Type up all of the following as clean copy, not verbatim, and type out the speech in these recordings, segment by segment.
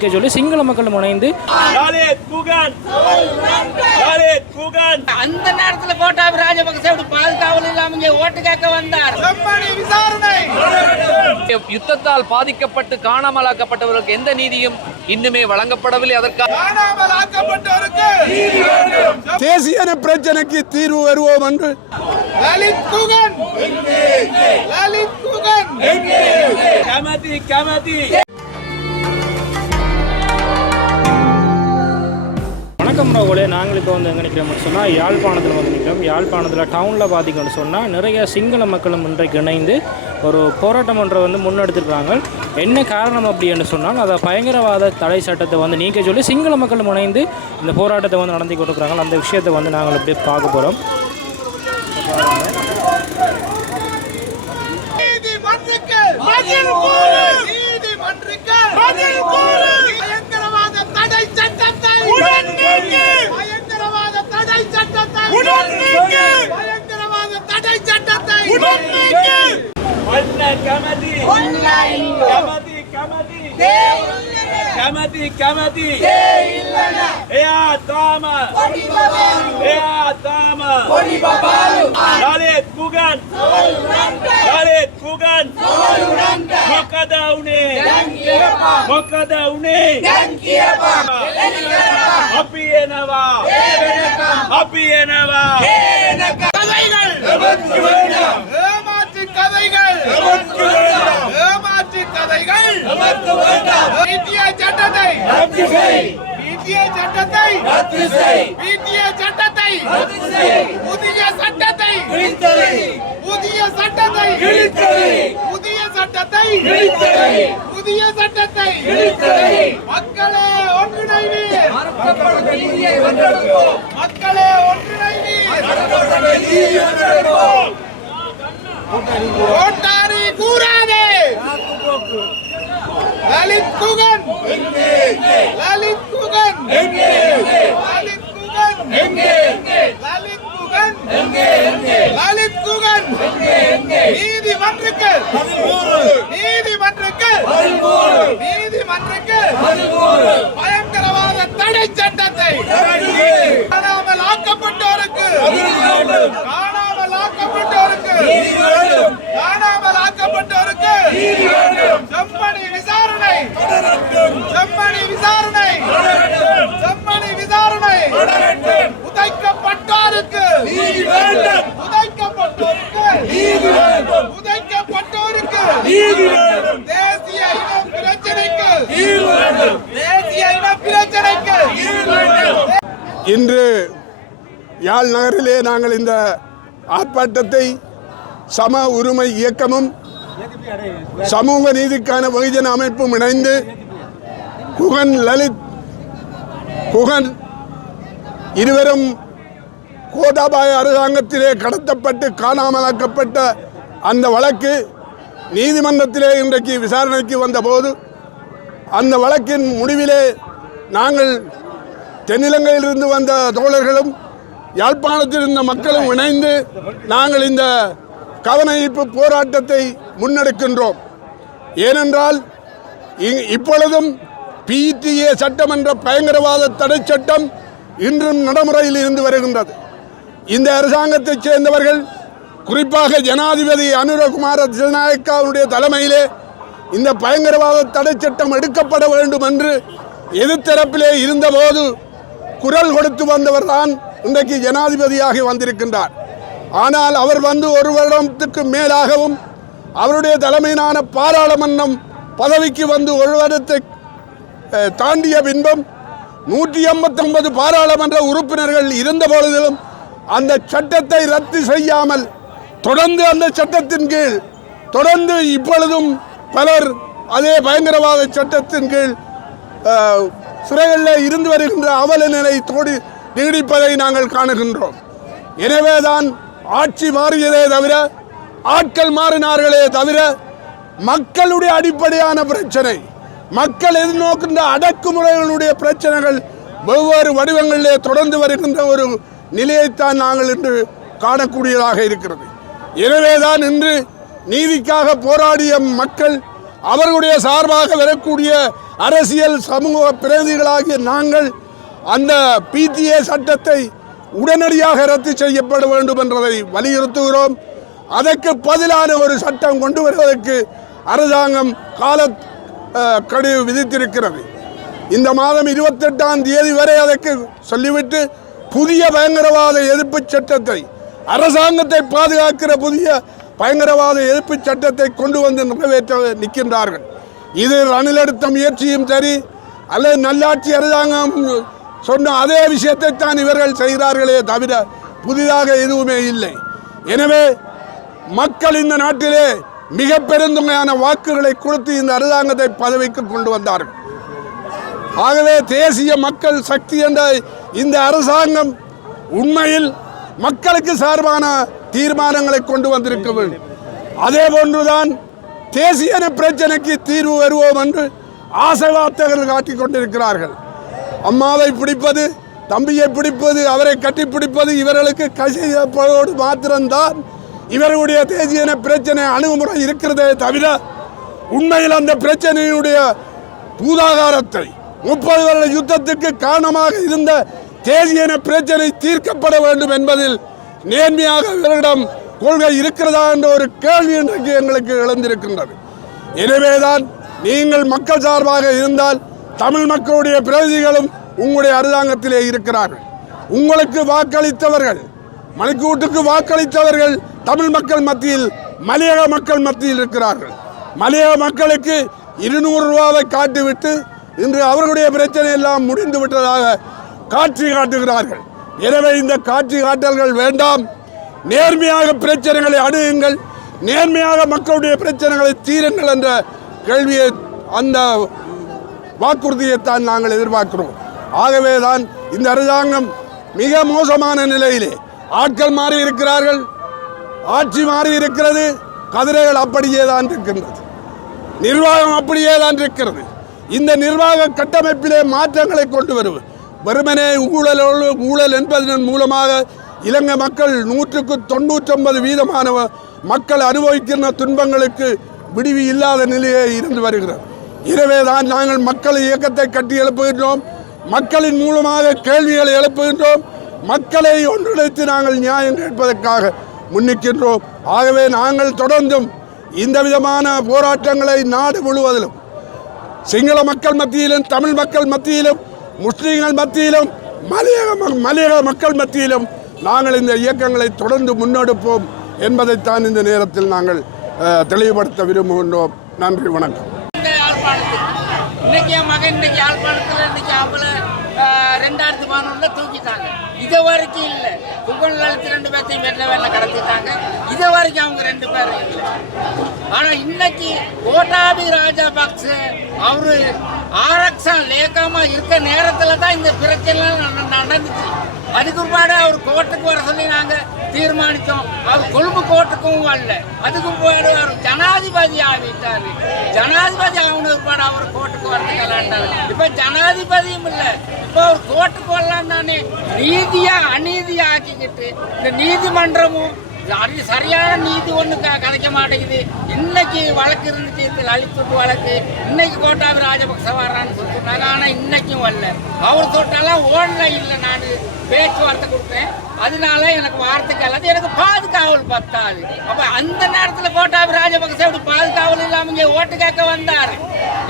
நீக்க சொல்லி சிங்கள மக்களும் இணைந்து அந்த நேரத்தில் கோட்டாபி ராஜபக்சே பாதுகாவல் இல்லாம ஓட்டு கேட்க வந்தார். யுத்தத்தால் பாதிக்கப்பட்டு காணாமலாக்கப்பட்டவர்களுக்கு எந்த நீதியும் இன்னுமே வழங்கப்படவில்லை. அதற்காக தேசிய பிரச்சனைக்கு தீர்வு வருவோம் என்று வணக்கம் ராகுலே. நாங்கள் இப்போ வந்து எங்கே நிற்கிறோம்னு சொன்னால் யாழ்ப்பாணத்தில் வந்து நிற்கிறோம். யாழ்ப்பாணத்தில் டவுனில் பார்த்திங்கன்னு சொன்னால் நிறைய சிங்கள மக்களும் இன்றைக்கு இணைந்து ஒரு போராட்டம் ஒன்றை வந்து முன்னெடுத்துருக்காங்க. என்ன காரணம் அப்படின்னு சொன்னால் அதை பயங்கரவாத தடை சட்டத்தை வந்து நீக்க சொல்லி சிங்கள மக்களும் இணைந்து இந்த போராட்டத்தை வந்து நடத்தி கொடுக்குறாங்க. அந்த விஷயத்தை வந்து நாங்கள் இப்படி பார்க்க போகிறோம். பயங்கரவாத தடை சட்டத்தை காணாமலாக்கப்பட்டோருக்கு செம்மணி விசாரணை உதைக்கப்பட்டோருக்கு தேசிய இன பிரச்சனைக்கு இன்று யாழ் நகரிலே நாங்கள் இந்த ஆர்ப்பாட்டத்தை சம உரிமை இயக்கமும் சமூக நீதிக்கான வெகுஜன அமைப்பும் இணைந்து குகன் இருவரும் கோட்டாபாய அரசாங்கத்திலே கடத்தப்பட்டு காணாமலாக்கப்பட்ட அந்த வழக்கு நீதிமன்றத்திலே இன்றைக்கு விசாரணைக்கு வந்தபோது அந்த வழக்கின் முடிவிலே நாங்கள் தென்னிலங்கையிலிருந்து வந்த தோழர்களும் யாழ்ப்பாணத்தில் இருந்த மக்களும் இணைந்து நாங்கள் இந்த கவன ஈர்ப்பு போராட்டத்தை முன்னெடுக்கின்றோம். ஏனென்றால் இப்பொழுதும் PTA சட்டம் என்ற பயங்கரவாத தடை சட்டம் இன்றும் நடைமுறையில் இருந்து வருகின்றது. இந்த அரசாங்கத்தைச் சேர்ந்தவர்கள் குறிப்பாக ஜனாதிபதி அனுரகுமார திசாநாயக்காவுடைய தலைமையிலே இந்த பயங்கரவாத தடை சட்டம் எடுக்கப்பட வேண்டும் என்று எதிர்த்தரப்பிலே இருந்தபோது குரல் கொடுத்து வந்தவர் தான் இன்றைக்கு ஜனாதிபதியாக வந்திருக்கின்றார். ஆனால் அவர் வந்து ஒரு வருடத்துக்கு மேலாகவும் அவருடைய தலைமையிலான பாராளுமன்றம் பதவிக்கு வந்து ஒரு வருடத்தை தாண்டிய பின்பும் 189 பாராளுமன்ற உறுப்பினர்கள் இருந்த பொழுதிலும் அந்த சட்டத்தை ரத்து செய்யாமல் தொடர்ந்து அந்த சட்டத்தின் கீழ் தொடர்ந்து இப்பொழுதும் பலர் அதே பயங்கரவாத சட்டத்தின் கீழ் சிறைகளில் இருந்து வருகின்ற அவல நிலை நீடிப்பதை நாங்கள் காணுகின்றோம். எனவேதான் ஆட்சி மாறியதே தவிர ஆட்கள் மாறினார்களே தவிர மக்களுடைய அடிப்படையான பிரச்சனை, மக்கள் எதிர்நோக்கின்ற அடக்குமுறைகளுடைய பிரச்சனைகள் வெவ்வேறு வடிவங்களிலே தொடர்ந்து வருகின்ற ஒரு நிலையைத்தான் நாங்கள் இன்று காணக்கூடியதாக இருக்கிறது. எனவேதான் இன்று நீதிக்காக போராடிய மக்கள் அவர்களுடைய சார்பாக வரக்கூடிய அரசியல் சமூக பிரதிநிதிகளாகிய நாங்கள் அந்த PTA சட்டத்தை உடனடியாக ரத்து செய்யப்பட வேண்டும் என்பதை வலியுறுத்துகிறோம். அதற்கு பதிலான ஒரு சட்டம் கொண்டு வருவதற்கு அரசாங்கம் கெடு விதித்திருக்கிறது. இந்த மாதம் 28ஆம் தேதி வரை அதற்கு சொல்லிவிட்டு புதிய பயங்கரவாத எதிர்ப்பு சட்டத்தை, அரசாங்கத்தை பாதுகாக்கிற புதிய பயங்கரவாத எதிர்ப்பு சட்டத்தை கொண்டு வந்து நிறைவேற்ற நிற்கின்றார்கள். இது ரணில் எடுத்த முயற்சியும் சரி, அல்லது நல்லாட்சி அரசாங்கம் சொன்ன அதே விஷயத்தை தான் இவர்கள் செய்கிறார்களே தவிர புதிதாக எதுவுமே இல்லை. எனவே மக்கள் இந்த நாட்டிலே மிக பெருந்தொகையான வாக்குகளை கொடுத்து இந்த அரசாங்கத்தை பதவிக்கு கொண்டு வந்தார்கள். ஆகவே தேசிய மக்கள் சக்தி என்ற இந்த அரசாங்கம் உண்மையில் மக்களுக்கு சார்பான தீர்மானங்களை கொண்டு வந்திருக்க வேண்டும். அதே போன்றுதான் தேசிய பிரச்சனைக்கு தீர்வு வருவோம் என்று ஆசை வார்த்தைகள் காட்டிக் கொண்டிருக்கிறார்கள். அம்மாவை பிடிப்பது, தம்பியை பிடிப்பது, அவரை கட்டி பிடிப்பது இவர்களுக்கு கசியோடு மாத்திரம்தான் இவர்களுடைய தேசிய பிரச்சனை அணுகுமுறை இருக்கிறதே தவிர உண்மையில் அந்த பிரச்சனையுடைய பூதாகாரத்தை 30 வருட யுத்தத்துக்கு காரணமாக இருந்த தேசிய பிரச்சனை தீர்க்கப்பட வேண்டும் என்பதில் நேர்மையாக இவரிடம் கொள்கை இருக்கிறதா என்ற ஒரு கேள்வி இன்றைக்கு எங்களுக்கு எழுந்திருக்கின்றது. எனவேதான் நீங்கள் மக்கள் சார்பாக இருந்தால் தமிழ் மக்களுடைய பிரதிநிதிகளும் உங்களுடைய அரசாங்கத்திலே இருக்கிறார்கள். உங்களுக்கு வாக்களித்தவர்கள், மணிக்கூட்டுக்கு வாக்களித்தவர்கள் தமிழ் மக்கள் மத்தியில், மலையக மக்கள் மத்தியில் இருக்கிறார்கள். மலையக மக்களுக்கு 200 ரூபாவை காட்டிவிட்டு இன்று அவர்களுடைய பிரச்சனை எல்லாம் முடிந்து விட்டதாக காட்சி காட்டுகிறார்கள். எனவே இந்த காட்சி காட்டல்கள் வேண்டாம். நேர்மையாக பிரச்சனைகளை அணுகுங்கள், நேர்மையாக மக்களுடைய பிரச்சனைகளை தீருங்கள் என்ற கேள்வியை, அந்த வாக்குறுதியைத்தான் நாங்கள் எதிர்பார்க்கிறோம். ஆகவே தான் இந்த அரசாங்கம் மிக மோசமான நிலையிலே, ஆட்கள் மாறி இருக்கிறார்கள், ஆட்சி மாறி இருக்கிறது, கதிரைகள் அப்படியே தான் இருக்கின்றது, நிர்வாகம் அப்படியே தான் இருக்கிறது. இந்த நிர்வாக கட்டமைப்பிலே மாற்றங்களை கொண்டு வருவது வெறுமனே ஊழல் என்பதன் மூலமாக இலங்கை மக்கள் 99% மக்கள் அனுபவிக்கின்ற துன்பங்களுக்கு விடிவு இல்லாத நிலையே இருந்து வருகிறது. எனவே தான் நாங்கள் மக்கள் இயக்கத்தை கட்டி எழுப்புகின்றோம், மக்களின் மூலமாக கேள்விகளை எழுப்புகின்றோம், மக்களை ஒன்றிணைத்து நாங்கள் நியாயம் கேட்பதற்காக முன்னிக்கின்றோம். ஆகவே நாங்கள் தொடர்ந்தும் இந்த விதமான போராட்டங்களை நாடு முழுவதிலும், சிங்கள மக்கள் மத்தியிலும், தமிழ் மக்கள் மத்தியிலும், முஸ்லீம்கள் மத்தியிலும், மலையக மக்கள் மத்தியிலும் நாங்கள் இந்த இயக்கங்களை தொடர்ந்து முன்னெடுப்போம் என்பதைத்தான் இந்த நேரத்தில் நாங்கள் தெளிவுபடுத்த விரும்புகின்றோம். நன்றி, வணக்கம். இன்னைக்கு என் மகன் இன்னைக்கு யாழ்ப்பாணத்தில் இன்னைக்கு அவங்கள 2011 தூக்கிட்டாங்க. இது வரைக்கும் இல்லை. புகழ்நலத்து 2 பேர்த்தையும் வெள்ள கடத்திட்டாங்க. இது வரைக்கும் அவங்க 2 பேரும் இல்லை. ஆனால் இன்னைக்கு கோட்டாபி ராஜபக்ச அவரு ஆரக்ஷா லேக்காம இருக்க நேரத்தில் தான் இந்த பிரச்சனை நடந்துச்சு. அதுக்கு பிற்பாடு அவர் கோர்ட்டுக்கு வர சொல்லி நாங்கள் தீர்மானித்தோம். அவர் கொழும்பு கோர்ட்டுக்கும் வரல. அதுக்கு பிற்பாடு அவர் ஜனாதிபதி ஆகிட்டார். ஜனாதிபதி ஆகின பிற்பாடு அவர் கோர்ட்டுக்கு வரதுக்கலாண்டாரு. இப்போ ஜனாதிபதியும் இல்லை, இப்போ அவர் கோர்ட்டுக்கு வரலாம் தானே. நீதியா அநீதியா ஆக்கிக்கிட்டு இந்த நீதிமன்றமும் அது சரியான நீதி ஒன்று கதைக்க மாட்டேங்குது. இன்னைக்கு வழக்கு இருந்துச்சு, லலித் வழக்கு. இன்னைக்கு கோட்டாபி ராஜபக்ச வர்றான்னு சொல்லிட்டுருந்தாங்க. ஆனால் இன்னைக்கும் வரல. அவர் தொட்டாலாம் ஓன்லைன்ல நான் பேச்சுவார்த்தை கொடுத்தேன். அதனால எனக்கு வார்த்தைக்கு அல்லது எனக்கு பாதுகாவல் பத்தாது. அப்போ அந்த நேரத்தில் கோட்டாபி ராஜபக்ச அப்படி பாதுகாவல் இல்லாமல் இங்கே ஓட்டு கேட்க வந்தார்.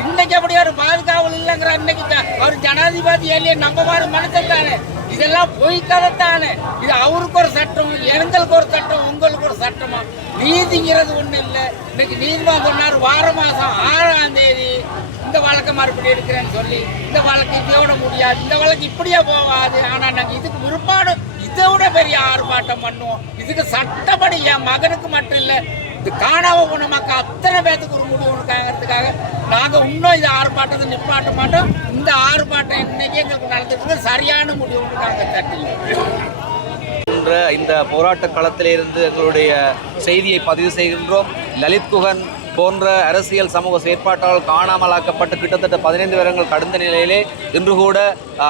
இன்னைக்கு அப்படி ஒரு பாதுகாவல் இல்லைங்கிற இன்னைக்கு அவர் ஜனாதிபதி இல்லையே நம்ம மாதிரி மனுஷன் தானே. இதெல்லாம் பொய்க்கதைத்தானே. இது அவருக்கு ஒரு சட்டம், எங்களுக்கு ஒரு சட்டம், உங்களுக்கு ஒரு சட்டமா? நீதிங்கிறது ஒன்றும் இல்லை. இன்னைக்கு நீதிமன்றம் சொன்னார் வார மாதம் 6ஆம் தேதி இந்த வழக்கை மறுபடி எடுக்கிறேன்னு சொல்லி. இந்த வழக்கு இதோட முடியாது, இந்த வழக்கு இப்படியே போகாது. ஆனால் நாங்கள் இதுக்கு முற்பாடு இதை விட பெரிய ஆர்ப்பாட்டம் பண்ணுவோம். இதுக்கு சட்டப்படி என் மகனுக்கு மட்டும் இல்லை, இது காணாம போன மக்கள் அத்தனை பேத்துக்கு ஒரு முடிவு இருக்காங்கிறதுக்காக நாங்கள் இன்னும் இந்த ஆர்ப்பாட்டத்தை நிப்பாட்ட மாட்டோம். இந்த ஆர்ப்பாட்டம் இன்னைக்கு எங்களுக்கு நடந்துட்டு சரியான முடிவு நாங்கள் தட்டில் இந்த போராட்ட களத்திலிருந்து எங்களுடைய செய்தியை பதிவு செய்கின்றோம். லலித் குகன் போன்ற அரசியல் சமூக செயற்பாட்டாளர்கள் காணாமலாக்கப்பட்டு கிட்டத்தட்ட 15 வருடங்கள் கடந்த நிலையிலே இன்று கூட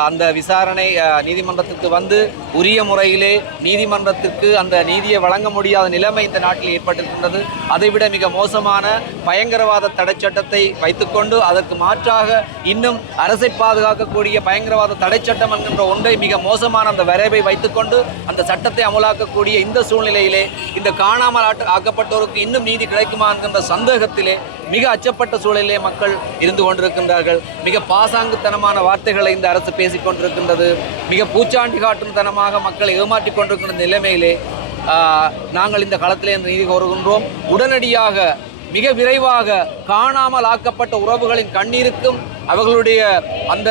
அந்த விசாரணை நீதிமன்றத்திற்கு வந்து உரிய முறையிலே நீதிமன்றத்திற்கு அந்த நீதியை வழங்க முடியாத நிலைமை இந்த நாட்டில் ஏற்பட்டிருக்கின்றது. அதைவிட மிக மோசமான பயங்கரவாத தடை சட்டத்தை வைத்துக்கொண்டு அதற்கு மாற்றாக இன்னும் அரசை பாதுகாக்கக்கூடிய பயங்கரவாத தடை சட்டம் என்கின்ற ஒன்றை மிக மோசமான அந்த வரைவை வைத்துக்கொண்டு அந்த சட்டத்தை அமலாக்கக்கூடிய இந்த சூழ்நிலையிலே இந்த காணாமல் ஆக்கப்பட்டோருக்கு இன்னும் நீதி கிடைக்குமா என்கின்ற சந்தேகத்திலே மிக அச்சப்பட்ட சூழலிலே மக்கள் இருந்து கொண்டிருக்கின்றார்கள். மிக பாசாங்குத்தனமான வார்த்தைகளை இந்த அரசு பேசிக் கொண்டிருக்கின்றது. மிக பூச்சாண்டி காட்டும் தனமாக மக்களை ஏமாற்றிக் கொண்டிருக்கின்ற நிலைமையிலே நாங்கள் இந்த களத்திலே நீதி கோருகின்றோம். உடனடியாக மிக விரைவாக காணாமல் ஆக்கப்பட்ட உறவுகளின் கண்ணீருக்கும் அவர்களுடைய அந்த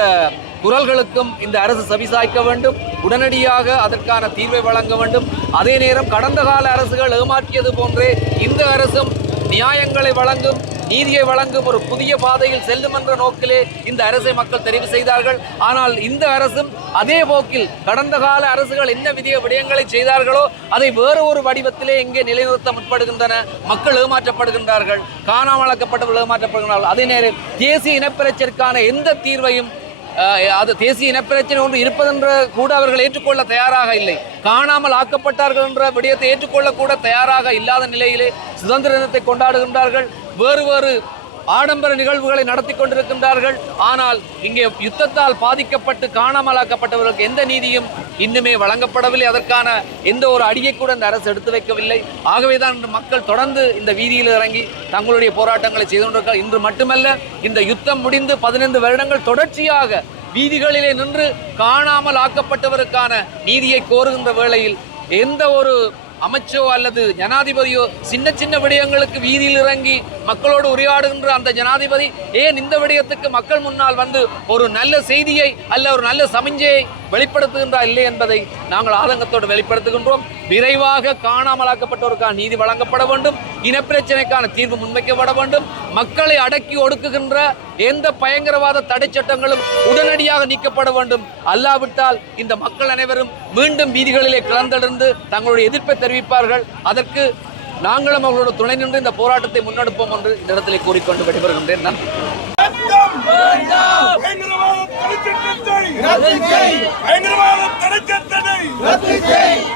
குரல்களுக்கும் இந்த அரசு செவிசாய்க்க வேண்டும். உடனடியாக அதற்கான தீர்வை வழங்க வேண்டும். அதே நேரம் கடந்த கால அரசுகள் ஏமாற்றியது போன்றே இந்த அரசும் நியாயங்களை வழங்கும், நீதியை வழங்கும் ஒரு புதிய பாதையில் செல்லும் என்ற நோக்கிலே இந்த அரசை மக்கள் தெரிவு செய்தார்கள். ஆனால் இந்த அரசும் அதே போக்கில் கடந்த கால அரசுகள் என்ன விடயங்களை செய்தார்களோ அதை வேறு ஒரு வடிவத்திலே இங்கே நிலைநிறுத்த முற்படுகின்றன. மக்கள் ஏமாற்றப்படுகின்றார்கள், காணாமலாக்கப்பட்டவர்கள் ஏமாற்றப்படுகின்றார்கள். அதே நேரம் தேசிய இனப்பிரச்சிற்கான எந்த தீர்வையும் அது தேசிய இனப்பிரச்சனை ஒன்று இருப்பதென்ற கூட அவர்கள் ஏற்றுக்கொள்ள தயாராக இல்லை. காணாமல் ஆக்கப்பட்டார்கள் என்ற விடயத்தை ஏற்றுக்கொள்ள கூட தயாராக இல்லாத நிலையிலே சுதந்திர தினத்தை கொண்டாடுகின்றார்கள். வேறு ஆடம்பர நிகழ்வுகளை நடத்தி கொண்டிருக்கின்றார்கள். ஆனால் இங்கே யுத்தத்தால் பாதிக்கப்பட்டு காணாமலாக்கப்பட்டவர்களுக்கு எந்த நீதியும் இன்னுமே வழங்கப்படவில்லை. அதற்கான எந்த ஒரு அடியை கூட இந்த அரசு எடுத்து வைக்கவில்லை. ஆகவேதான் இன்று மக்கள் தொடர்ந்து இந்த வீதியில் இறங்கி தங்களுடைய போராட்டங்களை செய்து கொண்டிருக்கிறார். இன்று மட்டுமல்ல, இந்த யுத்தம் முடிந்து 15 வருடங்கள் தொடர்ச்சியாக வீதிகளிலே நின்று காணாமல் ஆக்கப்பட்டவருக்கான நீதியை கோருகின்ற வேளையில் எந்த ஒரு அமைச்சோ அல்லது ஜனாதிபதியோ சின்ன சின்ன விடயங்களுக்கு வீதியில் இறங்கி மக்களோடு உரையாடுகின்ற அந்த ஜனாதிபதி ஏன் இந்த விடயத்துக்கு மக்கள் முன்னால் வந்து ஒரு நல்ல செய்தியை அல்ல ஒரு நல்ல சமிஞ்சையை வெளிப்படுத்துகின்றார் இல்லை என்பதை நாங்கள் ஆதங்கத்தோடு வெளிப்படுத்துகின்றோம். விரைவாக காணாமலாக்கப்பட்டோருக்கான நீதி வழங்கப்பட வேண்டும். இனப்பிரச்சனைக்கான தீர்வு முன்வைக்கப்பட வேண்டும். மக்களை அடக்கி ஒடுக்குகின்ற எந்த பயங்கரவாத தடை சட்டங்களும் உடனடியாக நீக்கப்பட வேண்டும். அல்லாவிட்டால் இந்த மக்கள் அனைவரும் மீண்டும் வீதிகளிலே கிளர்ந்தெழுந்து தங்களுடைய எதிர்ப்பை தெரிவிப்பார்கள். அதற்கு நாங்களும் அவர்களோட துணை நின்று இந்த போராட்டத்தை முன்னெடுப்போம் என்று இந்த இடத்திலே கூறிக்கொண்டு விடைபெறுகின்றேன். நன்றி.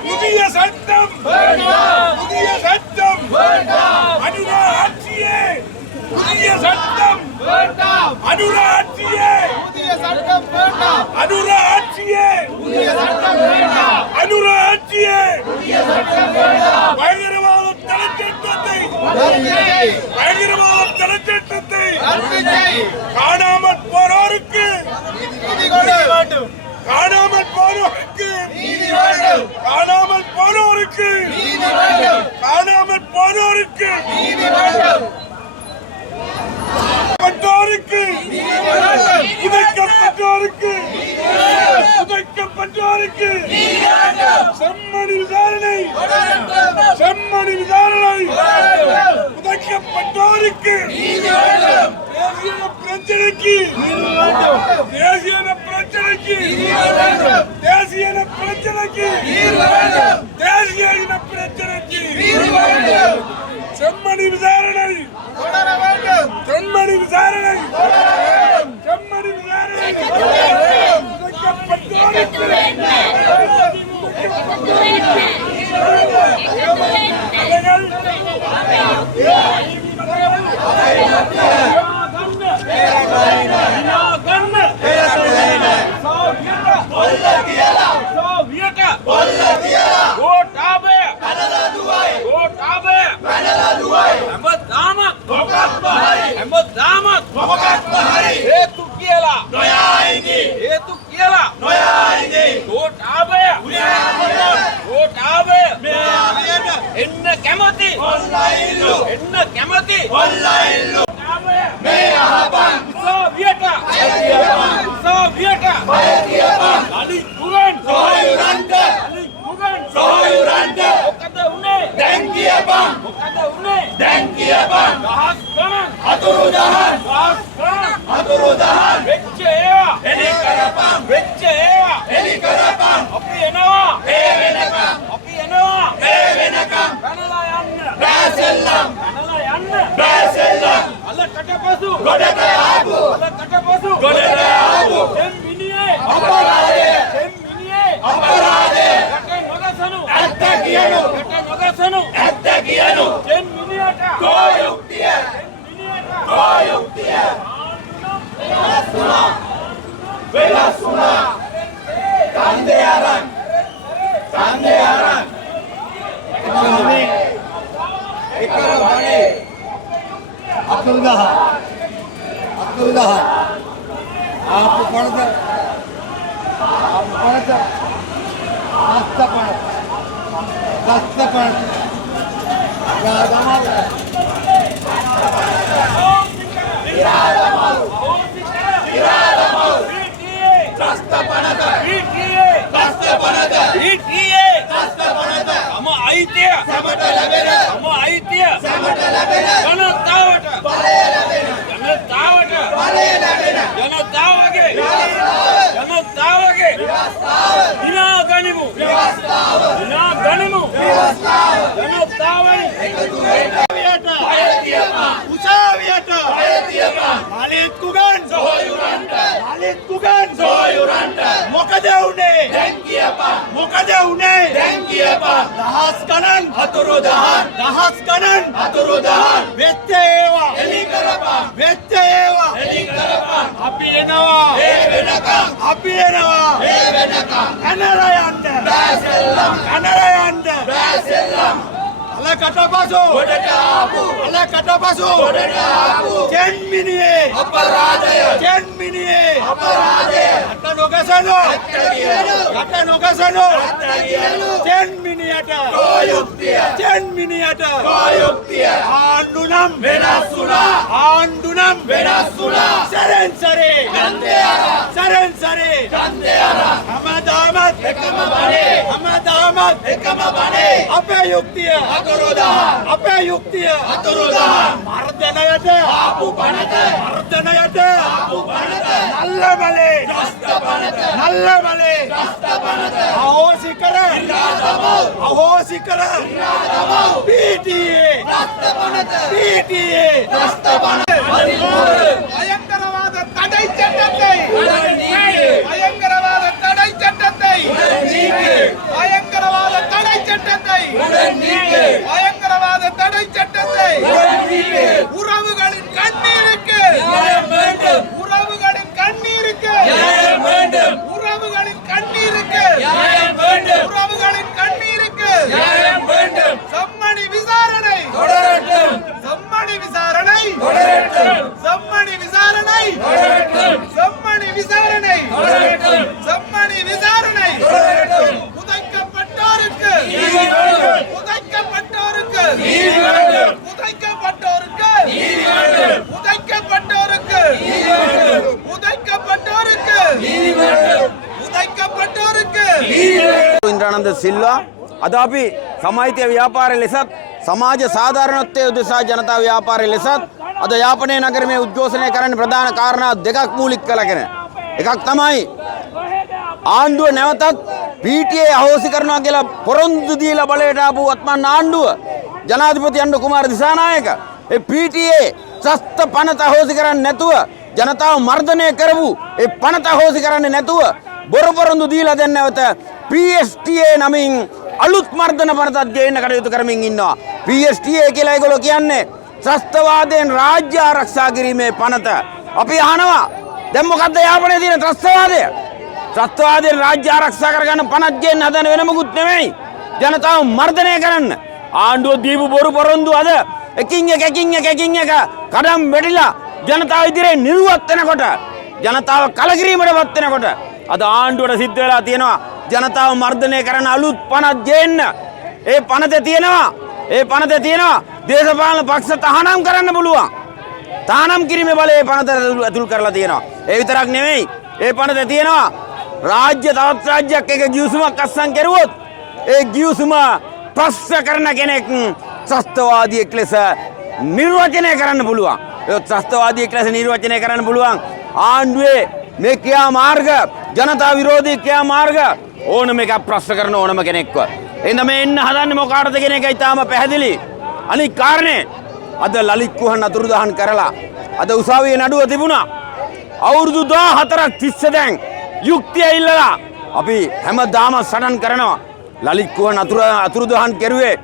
புதிய சட்டம், புதிய சட்டம், அனுரா ஆட்சியே, புதிய சட்டம், அனுரா ஆட்சியே, புதிய சட்டம் வேண்டாம், அனுரா ஆட்சியே, புதிய சட்டம் வேண்டாம், அனுரா ஆட்சியே, புதிய சட்டம் வேண்டாம், பயங்கரவாத தடை சட்டத்தை, பயங்கரவாத தடை சட்டத்தை காணாமல் போனோருக்கு நீதி வேண்டும், காணாமல் போனோருக்கு நீதி வேண்டும், காணாமல் போனோருக்கு நீதி வேண்டும், காணாமல் போனோருக்கு நீதி வேண்டும், பட்டோருக்கு நீதி வேண்டும், உதைக்கப்பட்டோருக்கு நீதி வேண்டும், உதைக்கப்பட்டோருக்கு நீதி வேண்டும், செம்மணி விசாரணை, செம்மணி விசாரணை, உதைக்கப்பட்டோருக்கு நீதி வேண்டும், தேசிய பிரச்சனைக்கு நீதி வேண்டும், தேசிய பிரச்சனைக்கு நீதி வேண்டும், தேசிய பிரச்சனைக்கு நீதி வேண்டும், தேசிய பிரச்சனைக்கு நீதி வேண்டும், செம்மணி விசாரணை தொடர வேண்டும், செம்மணி விசாரணை தொடர வேண்டும், செம்மணி விசாரணை தொடர வேண்டும், உதைக்கப்பட்டோருக்கு Brasil! කටපසු ගොඩට ආපු අල කටපසු ගොඩට ආපු දෙම් මිනියේ අපරාධය දෙම් මිනියේ අපරාධය කට නොගසනු ඇත්ත කියනු කට නොගසනු ඇත්ත කියනු දෙම් මිනියට ගෝයුක්තිය දෙම් මිනියට ගෝයුක්තිය වෙනස් වුණා කන්දේ අරන් එකම බණේ අකුරුදහ ආපු පණත දස්ත තම අයිතිය සමට ලැබෙන තම අයිතිය සමට ලැබෙන ජනතාවට බලය ලැබෙන ජනතාවට බලය ලැබෙන ජනතාවගේ ව්‍යවස්ථාව දිනා ගනිමු ජනතාවයි එකතු වෙන්න උසාවියට ලලිත් කුගන් සොයුරන්ට මොකද උනේ දැන් කියපන් දහස් ගණන් අතුරුදහන් වෙච්ච ඒවා එලි කරපන් අපි එනවා ඒ වෙනකම් කනරා යන්න අල කටපසු ගොඩට ආපු ජෙන්මිනියේ අපරාධය යට නොගසනු ජෙන්මිනියට ගෝයුක්තිය ආණ්ඩුනම් වෙනස් වුණා සරෙන්සරේ ගන්දේ අරන් හැමදාමත් එකම බණේ අපේ යුක්තිය අතුරුදහන් මර්දනයට ආපු පනත නල්ල බලේ අහෝසි කර PTA பயங்கரவாத தடை சட்டத்தை உறவுகளின் கண்ணீருக்கு சம்மணி விசாரணை ඉන්ද්‍රානන්ද සිල්වා අද අපි සමාජීය ව්‍යාපාරය ලෙසත් සමාජ සාධාරණත්වයේ උදෙසා ජනතා ව්‍යාපාරය ලෙසත් අද යාපනයේ නගරයේ උද්ඝෝෂණය කරන්න ප්‍රධාන කාරණා දෙකක් මූලික කරගෙන එකක් තමයි ආණ්ඩුව නැවතත් PTA අහෝසි කරනවා කියලා පොරොන්දු දීලා බලයට ආපු වත්මන් ආණ්ඩුව ජනාධිපති අණ්ඩු කුමාර දිසානායක ඒ PTA සස්ත පනත අහෝසි කරන්නේ නැතුව ජනතාව මර්ධනය කරපු ඒ පනත අහෝසි කරන්නේ නැතුව බොරු පොරොන්දු දීලා දැන් නැවත PSTA නමින් අලුත් මර්ධන පනතක් ගේන්න කටයුතු කරමින් ඉන්නවා. PSTA කියලා ඒගොල්ලෝ කියන්නේ ත්‍රස්තවාදයෙන් රාජ්‍ය ආරක්ෂා කිරීමේ පනත. අපි අහනවා දැන් මොකද්ද යාපනයේ තියෙන ත්‍රස්තවාදය? ත්‍රස්තවාදයෙන් රාජ්‍ය ආරක්ෂා කරගන්න පනත් ගේන්න හදන වෙන මොකුත් නෙමෙයි. ජනතාව මර්ධනය කරන්න. ආණ්ඩුව දීපු බොරු පොරොන්දු අද එකින් එක කඩම් වැටිලා ජනතාව ඉදිරියේ නිරුවත් වෙනකොට ජනතාව කලකිරීමටපත් වෙනකොට අද ආණ්ඩුවට සිද්ධ වෙලා තියෙනවා ජනතාව මර්ධනය කරන අලුත් පනත් ගේන්න. ඒ පනතේ තියෙනවා දේශපාලන පක්ෂ තහනම් කරන්න පුළුවන්. තහනම් කිරීමේ බලය පනත ඇතුල් කරලා තියෙනවා. ඒ විතරක් නෙමෙයි. ඒ පනතේ තියෙනවා රාජ්‍ය තවත් රාජ්‍යයක් එක ගිවිසුමක් අත්සන් කරුවොත් ඒ ගිවිසුම ප්‍රශ්න කරන කෙනෙක් ත්‍රස්තවාදියෙක් ලෙස නිර්වචනය කරන්න පුළුවන්. ඒ ත්‍රස්තවාදියෙක් ලෙස නිර්වචනය කරන්න පුළුවන්. ආණ්ඩුවේ මේ ක්‍රියා මාර්ග ජනතා විරෝධී ක්‍රියා මාර්ග ඕනම එකක් ප්‍රශ්න කරන ඕනම කෙනෙක්ව. එහෙනම් මේ එන්න හදන්නේ මොකාටද කියන එකයි තාම පැහැදිලි. අනිත් කාරණේ අද ලලිත් කුහන් අතුරුදහන් කරලා අද උසාවියේ නඩුව තිබුණා. අවුරුදු 14ක් තිස්සේ දැන් යුක්තිය ඉල්ලලා අපි හැමදාම සටන් කරනවා. ලලිත් කුවන් අතුරුදහන් කෙරුවේ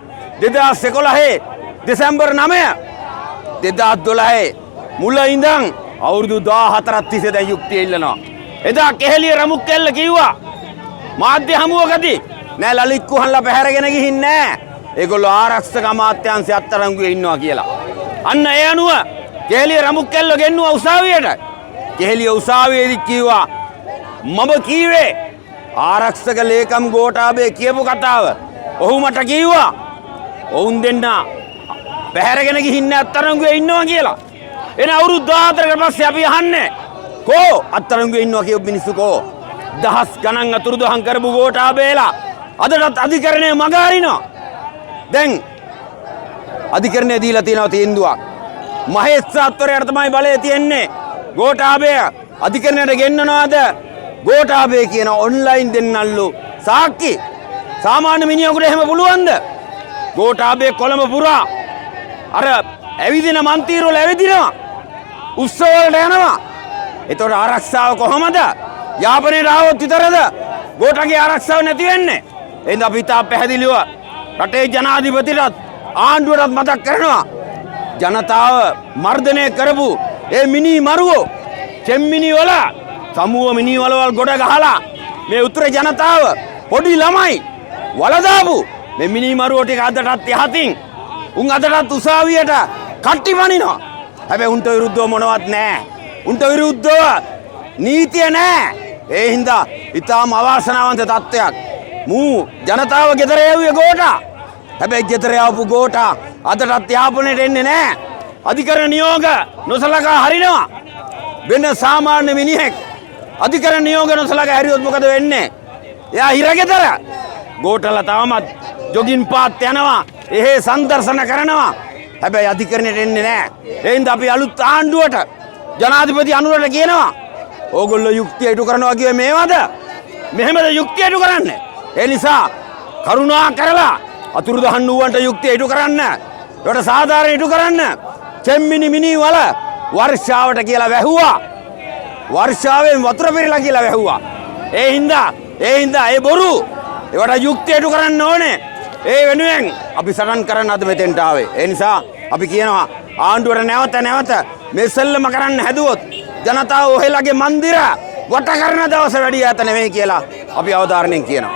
2011 දෙසැම්බර් 9 2012 මුල ඉඳන් අවුරුදු 14ක් තිස්සේ දැන් යුක්තිය ඉල්ලනවා. එදා කෙහෙලිය රමුක්කෙල්ල කිව්වා මාධ්‍ය හමුවකදී නෑ ලලිත් කුහන්ලා පැහැරගෙන ගිහින් නෑ. ඒගොල්ලෝ ආරක්ෂක අමාත්‍යාංශය අත්අඩංගුවේ ඉන්නවා කියලා. අන්න ඒ අනුව කෙහෙලිය රමුක්කෙල්ල ගෙන්නුවා උසාවියට. කෙහෙලිය උසාවියේදී කිව්වා මම කීවේ ආරක්ෂක ලේකම් ගෝඨාභය කියපු කතාව. ඔහු මට කිව්වා ඔවුන් දෙන්න පැහැරගෙන ගිහින් අත්අඩංගුවේ ඉන්නවා කියලා. එන අවුරුදු 14කට පස්සේ අපි අහන්නේ කෝ අත්අඩංගුවේ ඉන්නවා කියපු මිනිස්සු කෝ? දහස් ගණන් අතුරුදහන් කරපු ගෝඨාභයලා අදටත් අධිකරණය මග අරිනවා. දැන් අධිකරණය දීලා තියෙනවා තීන්දුවක්. මහේස්ත්‍රාත්වරයාට තමයි බලය තියෙන්නේ. ගෝඨාභය අධිකරණයට ගෙන්නනවාද? ගෝඨාභය කියන ඔන්ලයින් දෙන්නල්ලු සාක්කි. සාමාන්‍ය මිනිහෙකුට එහෙම පුළුවන්ද? ගෝඨාභය කොළඹ පුරා අර ඇවිදින මන්තිරවල ඇවිදිනවා. උත්සව වලට යනවා. ඒතකොට ආරක්ෂාව කොහමද? යාපනයට ආවොත් විතරද ගෝඨාගේ ආරක්ෂාව නැති වෙන්නේ? එහෙනම් අපි තා පැහැදිලිව රටේ ජනාධිපතිටත් ආණ්ඩුවටත් මතක් කරනවා. ජනතාව මර්ධනය කරපු ඒ මිනි මරුවෝ චෙම්මිනි වල සමුව මිනි වලවල් ගොඩ ගහලා මේ උතුර ජනතාව පොඩි ළමයි වලදාපු මේ මිනි මරුවෝ ටික අදටත් යහතින් උන් අදටත් උසාවියට කට්ටි වනිනවා. හැබැයි උන්ට විරුද්ධව මොනවත් නැහැ. උන්ට විරුද්ධව නීතිය නැහැ. ඒ හින්දා ඊටාම අවාසනාවන්ත තත්ත්වයක්. මූ ජනතාව ගෙදර යවුවේ ගෝඨා. හැබැයි ගෙදර යවපු ගෝඨා අදටත් යාපනයට එන්නේ නැහැ. අධිකරණ නියෝග නොසලකා හරිනවා. වෙන සාමාන්‍ය මිනිහෙක් අධිකරණ නියෝග නොසලකා හැරියොත් මොකද වෙන්නේ? එයා හිරගෙදර. ගෝඨලා තාමත් ජොගින් පාත් යනවා. එහෙ සංදර්ශන කරනවා. හැබැයි අධිකරණයට එන්නේ නැහැ. ඒ හින්දා අපි අලුත් ආණ්ඩුවට ජනාධිපති අනුරට කියනවා ඕගොල්ලෝ යුක්තිය ඉටු කරනවා කියේ මේවද? මෙහෙමද යුක්තිය ඉටු කරන්නේ? ඒ නිසා කරුණා කරලා අතුරුදහන් වූවන්ට යුක්තිය ඉටු කරන්න. ඒකට සාධාරණ ඉටු කරන්න. චෙම්මිනි මිනි වල වර්ෂාවට කියලා වැහුවා. වර්ෂාවෙන් වතුර පිරලා කියලා වැහුවා. ඒ හින්දා ඒ බොරු. ඒකට යුක්තිය ඉටු කරන්න ඕනේ. ඒ වෙනුවෙන් අපි සටන් කරන්න අද මෙතෙන්ට ආවේ. ඒ නිසා අපි කියනවා ආණ්ඩුවට නැවත මේ සෙල්ලම කරන්න හැදුවොත් ජනතාව ඔහෙලගේ මන්දිර වට කරන දවස වැඩි ඈත නෙවෙයි කියලා අපි අවධාරණයෙන් කියනවා.